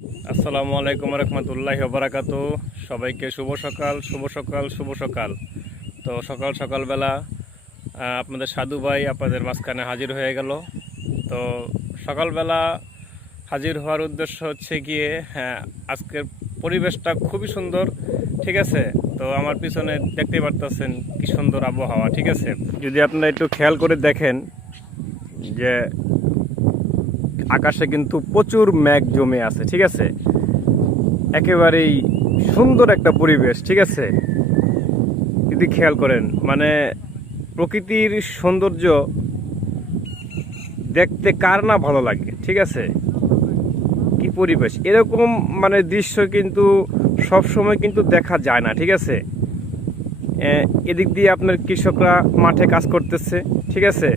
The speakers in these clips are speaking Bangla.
আসসালামু আলাইকুম রহমতুল্লাহি ওয়া বারাকাতুহু। সবাইকে শুভ সকাল শুভ সকাল শুভ সকাল। তো সকাল সকালবেলা আপনাদের সাধু ভাই আপনাদের মাঝখানে হাজির হয়ে গেল। তো সকালবেলা হাজির হওয়ার উদ্দেশ্য হচ্ছে গিয়ে আজকের পরিবেশটা খুবই সুন্দর, ঠিক আছে। তো আমার পিছনে দেখতে পারতেছেন কি সুন্দর আবহাওয়া, ঠিক আছে। যদি আপনারা একটু খেয়াল করে দেখেন যে আকাশে কিন্তু প্রচুর মেঘ জমে আছে, ঠিক আছে। একেবারেই সুন্দর একটা পরিবেশ, ঠিক আছে। যদি খেয়াল করেন মানে প্রকৃতির সৌন্দর্য দেখতে কার না ভালো লাগে, ঠিক আছে। কি পরিবেশ, এরকম মানে দৃশ্য কিন্তু সব সময় কিন্তু দেখা যায় না, ঠিক আছে। এদিক দিয়ে আপনার কৃষকরা মাঠে কাজ করতেছে, ঠিক আছে।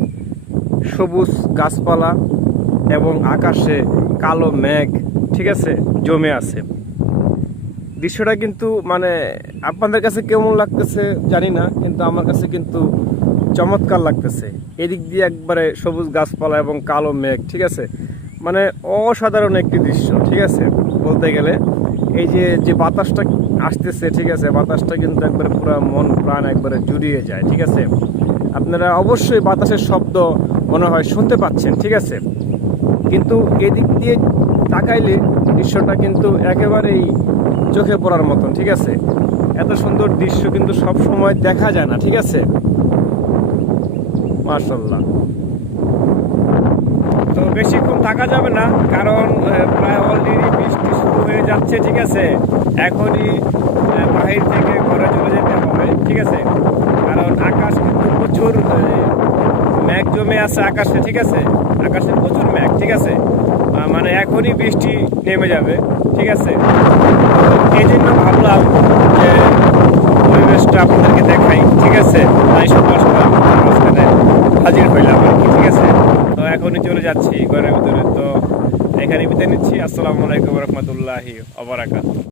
সবুজ গাছপালা এবং আকাশে কালো মেঘ, ঠিক আছে, জমে আছে। দৃশ্যটা কিন্তু মানে আপনাদের কাছে কেমন লাগতেছে জানি না, কিন্তু আমার কাছে কিন্তু চমৎকার লাগতেছে। এদিক দিয়ে একবারে সবুজ গাছপালা এবং কালো মেঘ, ঠিক আছে, মানে অসাধারণ একটি দৃশ্য, ঠিক আছে। বলতে গেলে এই যে বাতাসটা আসতেছে, ঠিক আছে, বাতাসটা কিন্তু একবারে পুরো মন প্রাণ একবারে জুড়িয়ে যায়, ঠিক আছে। আপনারা অবশ্যই বাতাসের শব্দ মনে হয় শুনতে পাচ্ছেন, ঠিক আছে। কিন্তু এদিক দিয়ে তাকাইলে দৃশ্যটা কিন্তু একেবারেই চোখে পড়ার মতন, ঠিক আছে। এত সুন্দর দৃশ্য কিন্তু সব সময় দেখা যায় না, ঠিক আছে। মাশাআল্লাহ। তো বেশিক্ষণ থাকা যাবে না, কারণ প্রায় অলরেডি বৃষ্টি শুরু হয়ে যাচ্ছে, ঠিক আছে। এখনই বাহির থেকে ঘরে চলে যেতে হবে, ঠিক আছে। কারণ আকাশ কিন্তু প্রচুর মেঘ জমে আছে আকাশে, ঠিক আছে। আকাশে প্রচুর মেঘ, ঠিক আছে। মানে এখনই বৃষ্টি নেমে যাবে, ঠিক আছে। এই জন্য ভাবলাম যে পরিবেশটা আপনাদেরকে দেখাই, ঠিক আছে। তাই সকাল সকাল মাঝখানে হাজির হইলাম আর কি, ঠিক আছে। তো এখনই চলে যাচ্ছি ঘরের ভিতরে। তো এখানে বিদায় নিচ্ছি। আসসালামু আলাইকুম রহমতুল্লাহি ওয়া বারাকাতুহু।